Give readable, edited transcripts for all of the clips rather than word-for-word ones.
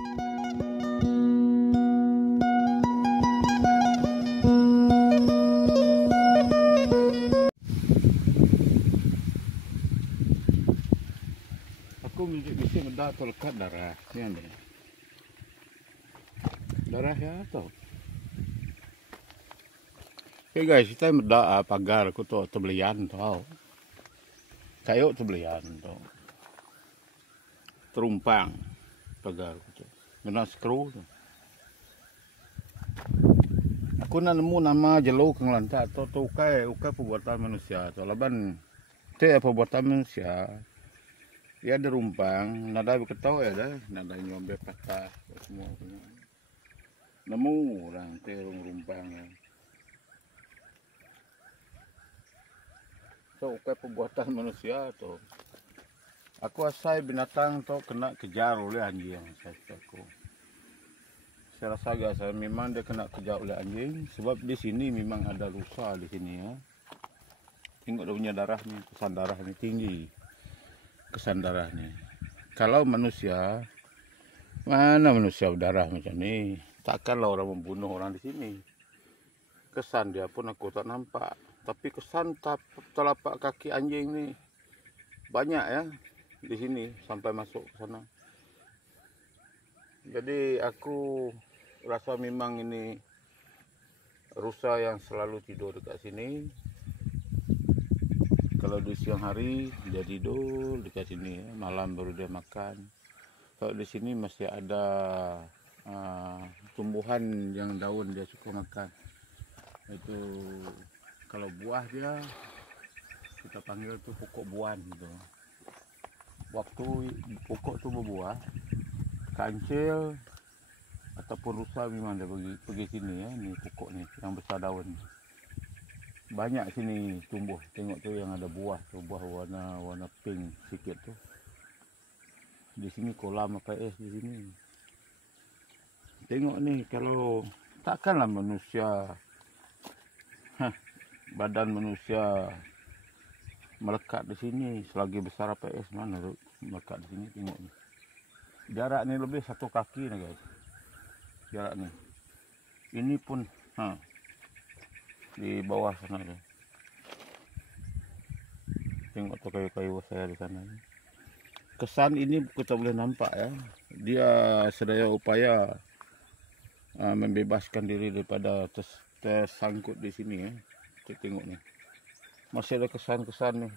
Aku mesti mendak terlekat darah ni ada. Darah ya tau. Okay guys, kita mendak pagar aku tu terbelian tau. Kayu terbelian tau. Terumpang pagar aku tu. Guna skru tu. Aku nak nemu nama jelo kang lantak tu ukai perbuatan manusia tu. Laban te perbuatan manusia. Dia ada rumpang, nada berketau ya dah, nada nyombe patah semua punya. Nemu orang te rumpang. So ukai perbuatan manusia tu. Aku asai binatang tu kena kejar oleh anjing saya aku. Saya rasa guys, memang dia kena kejar oleh anjing sebab di sini memang ada rusa di sini ya. Tengok dia punya darah ni, kesan darah ni tinggi. Kesan darah ni. Kalau manusia, mana manusia berdarah macam ni? Takkanlah orang membunuh orang di sini. Kesan dia pun aku tak nampak. Tapi kesan telapak kaki anjing ni banyak ya di sini sampai masuk ke sana. Jadi aku rasa memang ini rusa yang selalu tidur dekat sini. Kalau di siang hari dia tidur dekat sini, malam baru dia makan. Kalau di sini masih ada tumbuhan yang daun dia suka makan. Itu kalau buah dia kita panggil tu pokok buan gitu. Waktu pokok tu berbuah, kancil ataupun rusa memang dia pergi sini ya, ni pokok ni yang besar daun. Banyak sini tumbuh, tengok tu yang ada buah tu, buah warna pink sikit tu. Di sini kolam apa di sini. Tengok ni kalau takkanlah manusia badan manusia melekat di sini selagi besar apa mana tu melekat di sini. Tengok ni. Jarak ni lebih 1 kaki ni guys. Jarak ni. Ini pun di bawah sana tu. Tengok tu kayu-kayu saya di sana. Kesan ini kita boleh nampak ya. Dia sedaya upaya membebaskan diri daripada tersangkut di sini ya. Kita tengok ni. Masih ada kesan-kesan ni.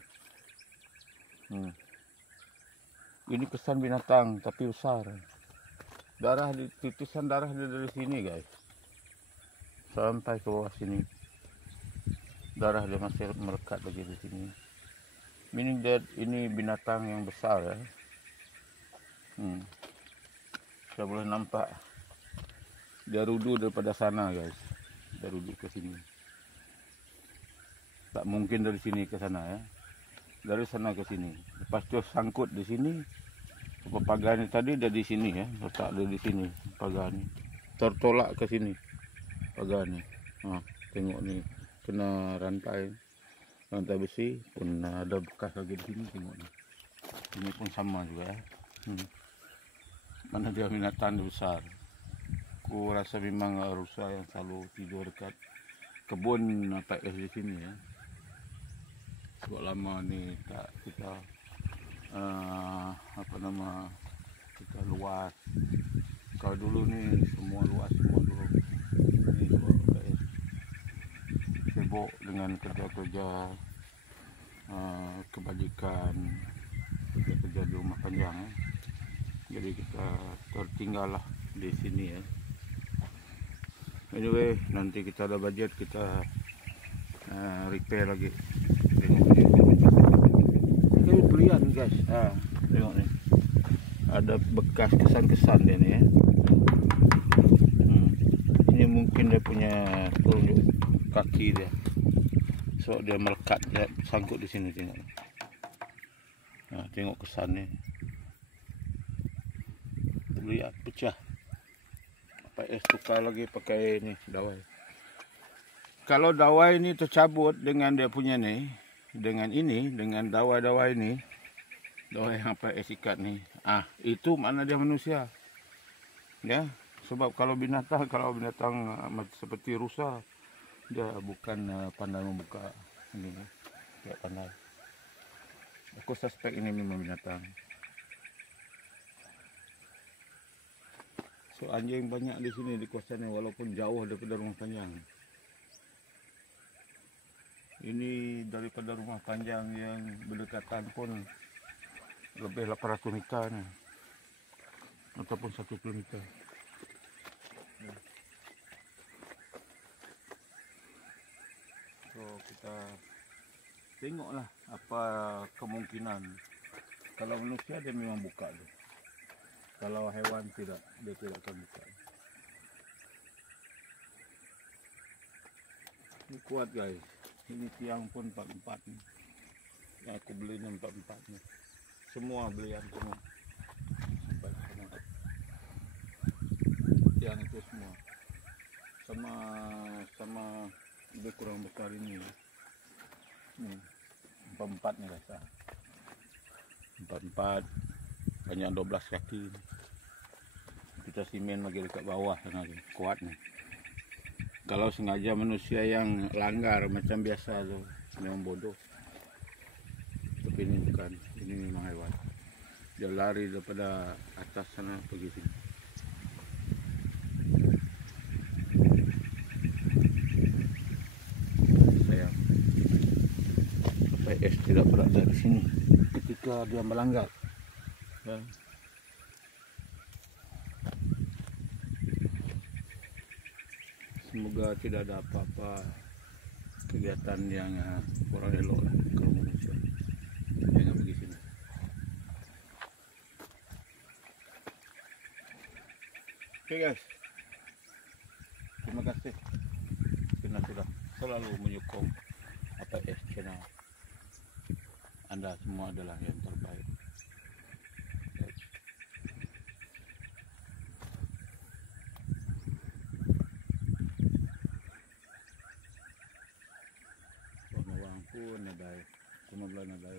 Ini kesan binatang tapi besar. Titisan darah dia dari sini guys. Sampai ke bawah sini. Darah dia masih melekat lagi di sini. Meaning that ini binatang yang besar ya. Kita boleh nampak dia rudu daripada sana guys. Dia rudu ke sini. Tak mungkin dari sini ke sana ya. Dari sana ke sini. Lepas tu sangkut di sini. Pagar ni tadi dia di sini ya. Letak dia di sini pagar ni. Tertolak ke sini pagar ni. Tengok ni kena rantai besi pun ada bekas lagi di sini. Tengok ni. Ini pun sama juga ya. Mana dia binatang besar. Aku rasa memang rusa yang selalu tidur dekat kebun apa di sini ya. Sebab lama ni tak kita kita luas. Kalau dulu ni semua luas semua dulu. Ini sebab sibuk dengan kerja-kerja kebajikan, kerja di rumah panjang ya. Jadi kita tertinggal lah di sini ya. Anyway, nanti kita ada budget kita repair lagi. Ini belian guys. Tengok ni. Ada bekas kesan-kesan dia ni ya. Ini mungkin dia punya telunjuk kaki dia. So dia melekat, dia sangkut di sini tengok. Tengok kesan ni. Lihat pecah. PS tukar lagi pakai ni dawai. Kalau dawai ni tercabut dengan dia punya ni, dengan dawai-dawai ni, dawai yang PS ikat ni, itu makna dia manusia. Ya, sebab kalau binatang seperti rusa, dia bukan pandai membuka ini, tidak pandai. Aku suspek ini memang binatang. So anjing banyak di sini di kawasan ini, walaupun jauh daripada rumah panjang. Ini daripada rumah panjang yang berdekatan pun lebih 800 meter ni, ataupun 1 kilometer. So kita tengoklah apa kemungkinan. Kalau manusia dia memang buka tu. Kalau hewan tidak, dia tidak akan buka. Ini kuat guys. Ini tiang pun 44 ni. Yang aku beli ni 44 ni. Semua belian semua. Sampai semua. Tiang itu semua. Sama lebih kurang besar ini. 44 ni rasa. 44. Banyak 12 kaki. Kita simen lagi dekat bawah sana lagi. Kuat ni. Kalau sengaja manusia yang langgar macam biasa tu, memang bodoh. Tapi ini bukan, ini memang hewan. Dia lari daripada atas sana pergi sini. Sayang, supaya es tidak berada di sini ketika dia melanggar. Ya. Semoga tidak ada apa-apa kegiatan yang kurang elok lah kalau manusia. Jangan pergi sini. Oke guys, terima kasih karena sudah selalu menyokong APS channel. Anda semua adalah yang terbaik. Pun nadai, kumabla nadai